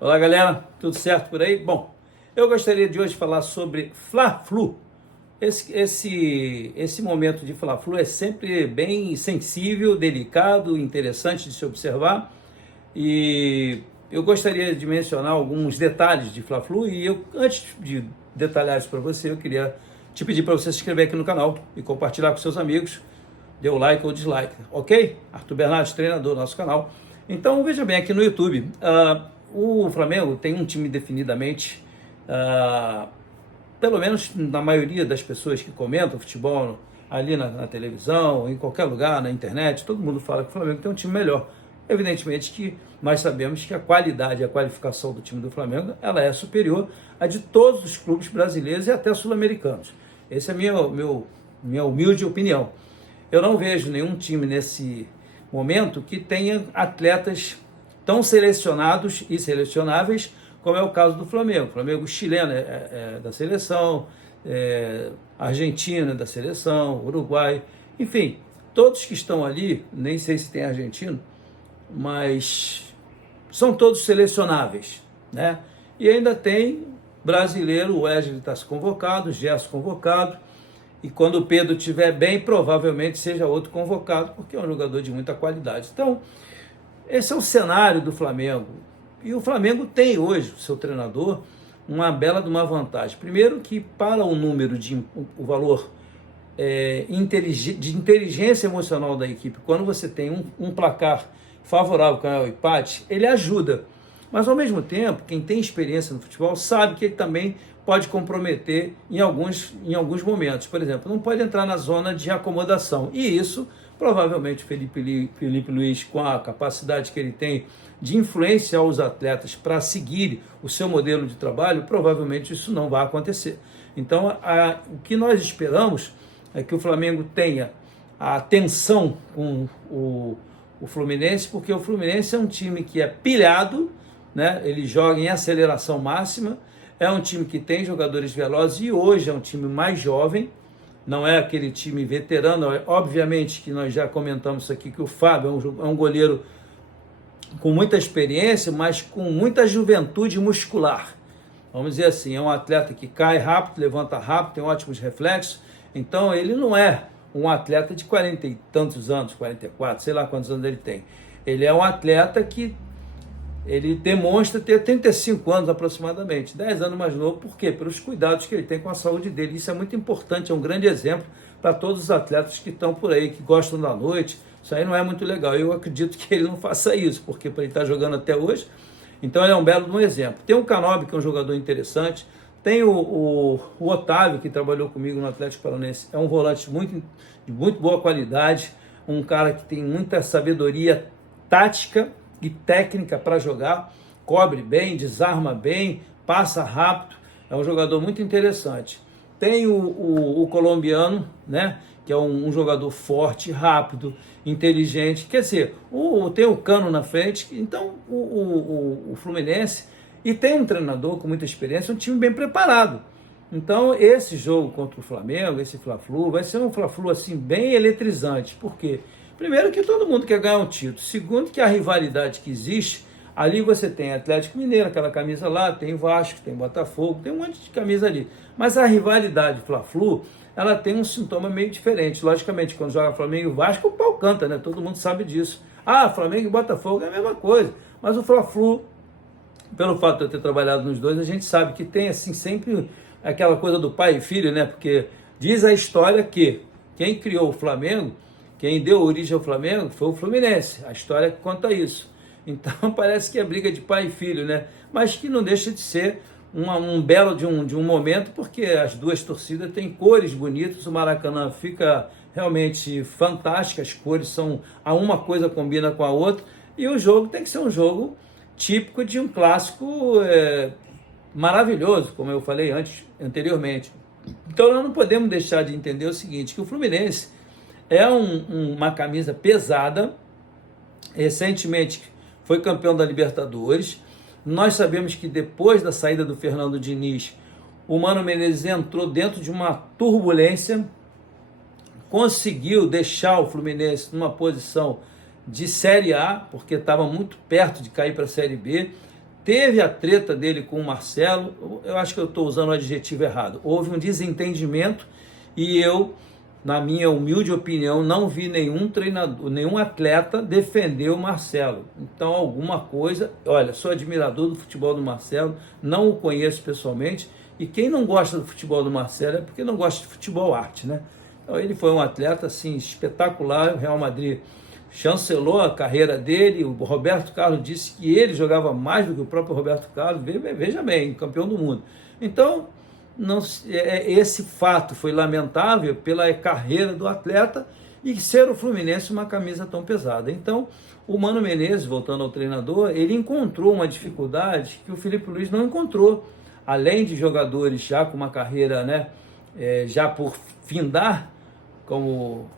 Olá galera, tudo certo por aí? Bom, eu gostaria de hoje falar sobre Fla-Flu. Esse momento de Fla-Flu é sempre bem sensível, delicado, interessante de se observar e eu gostaria de mencionar alguns detalhes de Fla-Flu antes de detalhar isso para você, eu queria te pedir para você se inscrever aqui no canal e compartilhar com seus amigos, dê o like ou dislike, ok? Arthur Bernardes, treinador do nosso canal. Então veja bem, aqui no YouTube, o Flamengo tem um time definidamente, pelo menos na maioria das pessoas que comentam futebol ali na televisão, em qualquer lugar, na internet, todo mundo fala que o Flamengo tem um time melhor. Evidentemente que nós sabemos que a qualidade e a qualificação do time do Flamengo ela é superior à de todos os clubes brasileiros e até sul-americanos. Essa é a minha humilde opinião. Eu não vejo nenhum time nesse momento que tenha atletas tão selecionados e selecionáveis como é o caso do Flamengo. O Flamengo chileno é da seleção, Argentina é da seleção, Uruguai, enfim, todos que estão ali, nem sei se tem argentino, mas são todos selecionáveis, né? E ainda tem brasileiro, o Wesley está convocado, o Gerson convocado, e quando o Pedro estiver bem, provavelmente seja outro convocado, porque é um jogador de muita qualidade. Então, esse é o cenário do Flamengo. E o Flamengo tem hoje, o seu treinador, uma bela de uma vantagem. Primeiro que para o número o valor de inteligência emocional da equipe, quando você tem um placar favorável, que é o empate, ele ajuda. Mas ao mesmo tempo, quem tem experiência no futebol sabe que ele também pode comprometer em alguns momentos. Por exemplo, não pode entrar na zona de acomodação. E isso, provavelmente, Felipe Luiz, com a capacidade que ele tem de influenciar os atletas para seguir o seu modelo de trabalho, provavelmente isso não vai acontecer. Então, o que nós esperamos é que o Flamengo tenha a atenção com o Fluminense, porque o Fluminense é um time que é pilhado, né? Ele joga em aceleração máxima, é um time que tem jogadores velozes e hoje é um time mais jovem, não é aquele time veterano. Obviamente que nós já comentamos isso aqui, que o Fábio é um goleiro com muita experiência, mas com muita juventude muscular. Vamos dizer assim, é um atleta que cai rápido, levanta rápido, tem ótimos reflexos, então ele não é um atleta de 40 e tantos anos, 44, sei lá quantos anos ele tem. Ele é um atleta que ele demonstra ter 35 anos aproximadamente, 10 anos mais novo. Por quê? Pelos cuidados que ele tem com a saúde dele. Isso é muito importante, é um grande exemplo para todos os atletas que estão por aí, que gostam da noite. Isso aí não é muito legal. Eu acredito que ele não faça isso, porque para ele estar jogando até hoje, então ele é um belo exemplo. Tem o Canobi, que é um jogador interessante. Tem o Otávio, que trabalhou comigo no Atlético Paranaense. É um volante de muito boa qualidade, um cara que tem muita sabedoria tática e técnica para jogar, cobre bem, desarma bem, passa rápido, é um jogador muito interessante. Tem o colombiano, né, que é um jogador forte, rápido, inteligente, quer dizer, tem o Cano na frente. Então o Fluminense, e tem um treinador com muita experiência, um time bem preparado. Então esse jogo contra o Flamengo, esse Fla-Flu, vai ser um Fla-Flu assim, bem eletrizante. Por quê? Primeiro que todo mundo quer ganhar um título. Segundo que a rivalidade que existe, ali você tem Atlético Mineiro, aquela camisa lá, tem Vasco, tem Botafogo, tem um monte de camisa ali. Mas a rivalidade Fla-Flu, ela tem um sintoma meio diferente. Logicamente, quando joga Flamengo e Vasco, o pau canta, né? Todo mundo sabe disso. Flamengo e Botafogo é a mesma coisa. Mas o Fla-Flu, pelo fato de eu ter trabalhado nos dois, a gente sabe que tem assim sempre aquela coisa do pai e filho, né? Porque diz a história que quem criou o Flamengo, quem deu origem ao Flamengo foi o Fluminense. A história que conta isso. Então parece que é briga de pai e filho, né? Mas que não deixa de ser um belo de um momento, porque as duas torcidas têm cores bonitas. O Maracanã fica realmente fantástico, as cores são, uma coisa combina com a outra, e o jogo tem que ser um jogo típico de um clássico maravilhoso, como eu falei anteriormente. Então nós não podemos deixar de entender o seguinte, que o Fluminense é uma camisa pesada, recentemente foi campeão da Libertadores. Nós sabemos que depois da saída do Fernando Diniz, o Mano Menezes entrou dentro de uma turbulência, conseguiu deixar o Fluminense numa posição de Série A, porque estava muito perto de cair para a Série B, teve a treta dele com o Marcelo. Eu acho que eu estou usando o adjetivo errado. Houve um desentendimento e eu, na minha humilde opinião, não vi nenhum treinador, nenhum atleta defender o Marcelo. Então, alguma coisa... Olha, sou admirador do futebol do Marcelo, não o conheço pessoalmente, e quem não gosta do futebol do Marcelo é porque não gosta de futebol arte, né? Então, ele foi um atleta, assim, espetacular. O Real Madrid chancelou a carreira dele. O Roberto Carlos disse que ele jogava mais do que o próprio Roberto Carlos. Veja bem, campeão do mundo. Então, não, esse fato foi lamentável pela carreira do atleta e ser o Fluminense uma camisa tão pesada. Então, o Mano Menezes, voltando ao treinador, ele encontrou uma dificuldade que o Felipe Luiz não encontrou. Além de jogadores já com uma carreira, né, já por findar, como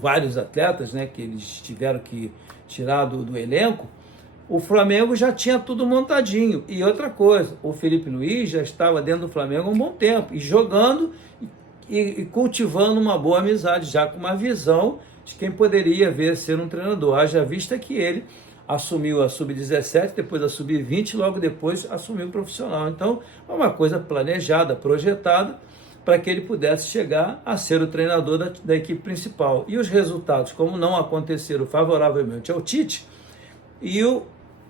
vários atletas, né, que eles tiveram que tirar do elenco, o Flamengo já tinha tudo montadinho. E outra coisa, o Felipe Luiz já estava dentro do Flamengo há um bom tempo, e jogando e cultivando uma boa amizade, já com uma visão de quem poderia vir ser um treinador. Haja vista que ele assumiu a Sub-17, depois a Sub-20, logo depois assumiu o profissional. Então, é uma coisa planejada, projetada, para que ele pudesse chegar a ser o treinador da equipe principal. E os resultados, como não aconteceram favoravelmente ao Tite,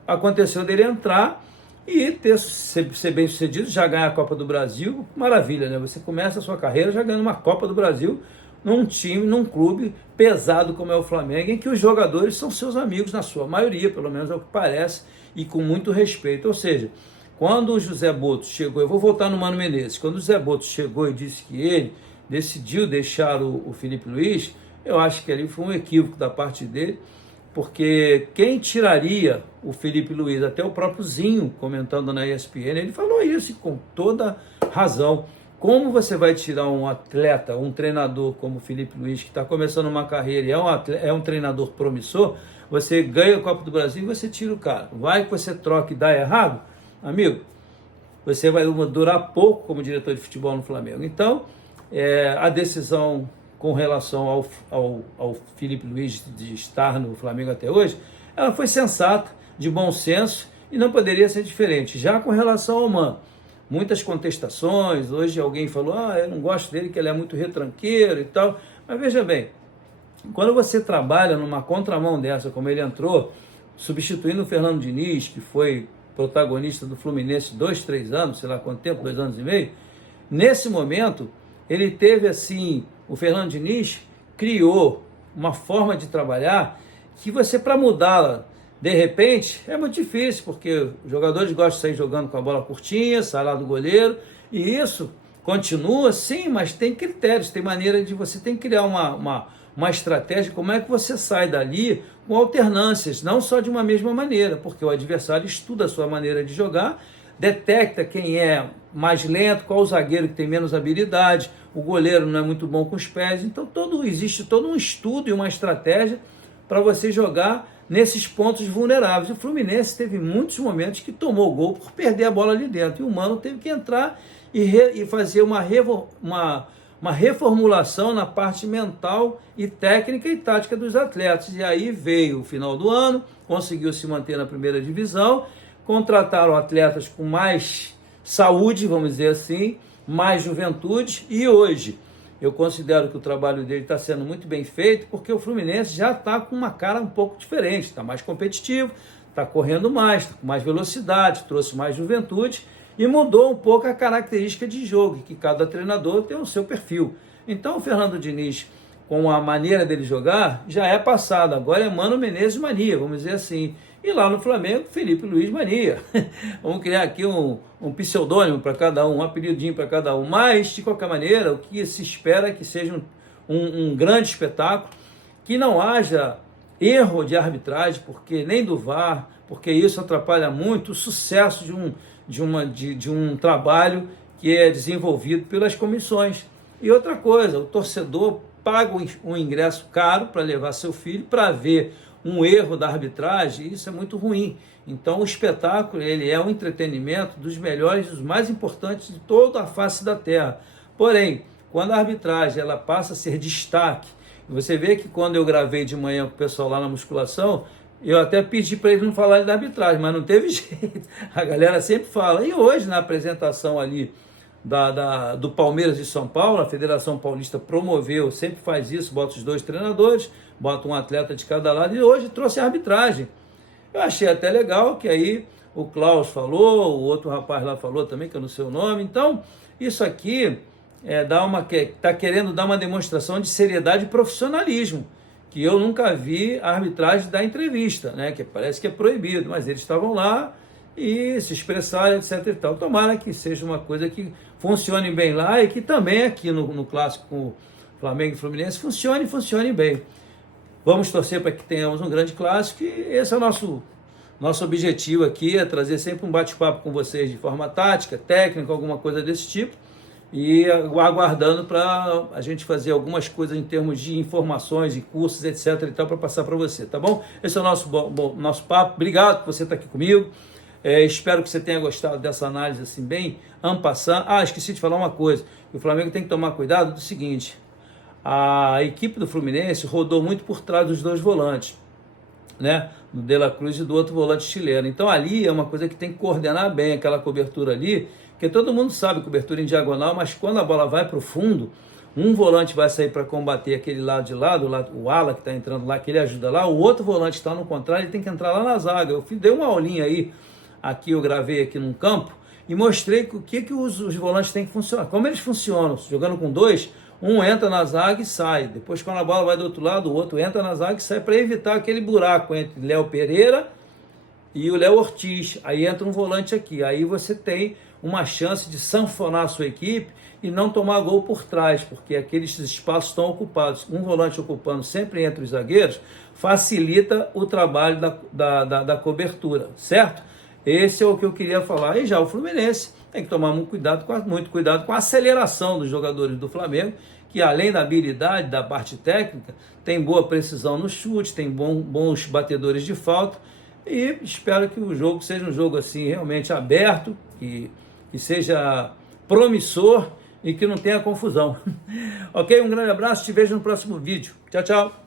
aconteceu dele entrar e ser bem sucedido, já ganhar a Copa do Brasil, maravilha, né? Você começa a sua carreira já ganhando uma Copa do Brasil num time, num clube pesado como é o Flamengo, em que os jogadores são seus amigos, na sua maioria, pelo menos é o que parece, e com muito respeito. Ou seja, quando o José Boto chegou, eu vou voltar no Mano Menezes, quando o José Boto chegou e disse que ele decidiu deixar o Felipe Luiz, eu acho que ali foi um equívoco da parte dele, porque quem tiraria o Felipe Luiz, até o próprio Zinho, comentando na ESPN, ele falou isso e com toda razão. Como você vai tirar um atleta, um treinador como o Felipe Luiz, que está começando uma carreira e é um treinador promissor, você ganha a Copa do Brasil e você tira o cara. Vai que você troca e dá errado, amigo, você vai durar pouco como diretor de futebol no Flamengo. Então, a decisão com relação ao Felipe Luiz de estar no Flamengo até hoje, ela foi sensata, de bom senso, e não poderia ser diferente. Já com relação ao Mano, muitas contestações, hoje alguém falou, eu não gosto dele, que ele é muito retranqueiro e tal, mas veja bem, quando você trabalha numa contramão dessa, como ele entrou, substituindo o Fernando Diniz, que foi protagonista do Fluminense 2, 3 anos, sei lá quanto tempo, 2 anos e meio, nesse momento, ele teve assim, o Fernando Diniz criou uma forma de trabalhar que você, para mudá-la, de repente, é muito difícil, porque os jogadores gostam de sair jogando com a bola curtinha, sai lá do goleiro, e isso continua, sim, mas tem critérios, tem maneira de você tem que criar uma estratégia, como é que você sai dali com alternâncias, não só de uma mesma maneira, porque o adversário estuda a sua maneira de jogar, detecta quem é mais lento, qual o zagueiro que tem menos habilidade, o goleiro não é muito bom com os pés, então existe todo um estudo e uma estratégia para você jogar nesses pontos vulneráveis. O Fluminense teve muitos momentos que tomou gol por perder a bola ali dentro, e o Mano teve que entrar e fazer uma reformulação na parte mental e técnica e tática dos atletas. E aí veio o final do ano, conseguiu se manter na primeira divisão, contrataram atletas com mais saúde, vamos dizer assim, mais juventude, e hoje eu considero que o trabalho dele está sendo muito bem feito, porque o Fluminense já está com uma cara um pouco diferente, está mais competitivo, está correndo mais, está com mais velocidade, trouxe mais juventude e mudou um pouco a característica de jogo, que cada treinador tem o seu perfil. Então o Fernando Diniz, com a maneira dele jogar, já é passado, agora é Mano Menezes mania, vamos dizer assim. E lá no Flamengo, Felipe Luiz mania. Vamos criar aqui um pseudônimo para cada um apelidinho para cada um. Mas, de qualquer maneira, o que se espera é que seja um grande espetáculo, que não haja erro de arbitragem, porque nem do VAR, porque isso atrapalha muito o sucesso de um trabalho que é desenvolvido pelas comissões. E outra coisa, o torcedor paga um ingresso caro para levar seu filho para ver um erro da arbitragem, isso é muito ruim. Então o espetáculo, ele é um entretenimento dos melhores, dos mais importantes de toda a face da terra. Porém, quando a arbitragem ela passa a ser destaque, você vê que quando eu gravei de manhã com o pessoal lá na musculação, Eu até pedi para eles não falarem da arbitragem, mas não teve jeito. A galera sempre fala. E hoje, na apresentação ali do Palmeiras de São Paulo, a Federação Paulista promoveu, sempre faz isso, bota os 2 treinadores, bota um atleta de cada lado, e hoje trouxe a arbitragem. Eu achei até legal que aí o Klaus falou, o outro rapaz lá falou também, que eu não sei o nome. Então, isso aqui está querendo dar uma demonstração de seriedade e profissionalismo, que eu nunca vi a arbitragem dar entrevista, né? Que parece que é proibido, mas eles estavam lá e se expressaram, etc. e tal. Tomara que seja uma coisa que funcione bem lá e que também aqui no clássico com o Flamengo e Fluminense funcione bem. Vamos torcer para que tenhamos um grande clássico e esse é o nosso objetivo aqui, é trazer sempre um bate-papo com vocês de forma tática, técnica, alguma coisa desse tipo, e aguardando para a gente fazer algumas coisas em termos de informações e cursos, etc. e tal, para passar para você, tá bom? Esse é o nosso papo. Obrigado por você estar aqui comigo. Espero que você tenha gostado dessa análise assim, bem en passant. Esqueci de falar uma coisa. O Flamengo tem que tomar cuidado do seguinte: a equipe do Fluminense rodou muito por trás dos 2 volantes, né? Do De La Cruz e do outro volante chileno. Então ali é uma coisa que tem que coordenar bem aquela cobertura ali, porque todo mundo sabe cobertura em diagonal, mas quando a bola vai para o fundo, um volante vai sair para combater aquele lado de lá, o ala que está entrando lá, que ele ajuda lá, o outro volante está no contrário, ele tem que entrar lá na zaga. Eu dei uma aulinha aí, aqui eu gravei aqui num campo, e mostrei o que os volantes têm que funcionar, como eles funcionam, jogando com 2, um entra na zaga e sai, depois quando a bola vai do outro lado, o outro entra na zaga e sai, para evitar aquele buraco entre Léo Pereira e o Léo Ortiz. Aí entra um volante aqui, aí você tem uma chance de sanfonar a sua equipe e não tomar gol por trás, porque aqueles espaços estão ocupados. Um volante ocupando sempre entre os zagueiros facilita o trabalho da cobertura, certo? Esse é o que eu queria falar. E já o Fluminense tem que tomar muito cuidado com a aceleração dos jogadores do Flamengo, que além da habilidade, da parte técnica, tem boa precisão no chute, tem bons batedores de falta, e espero que o jogo seja um jogo assim realmente aberto, que seja promissor e que não tenha confusão. Ok? Um grande abraço, te vejo no próximo vídeo. Tchau, tchau.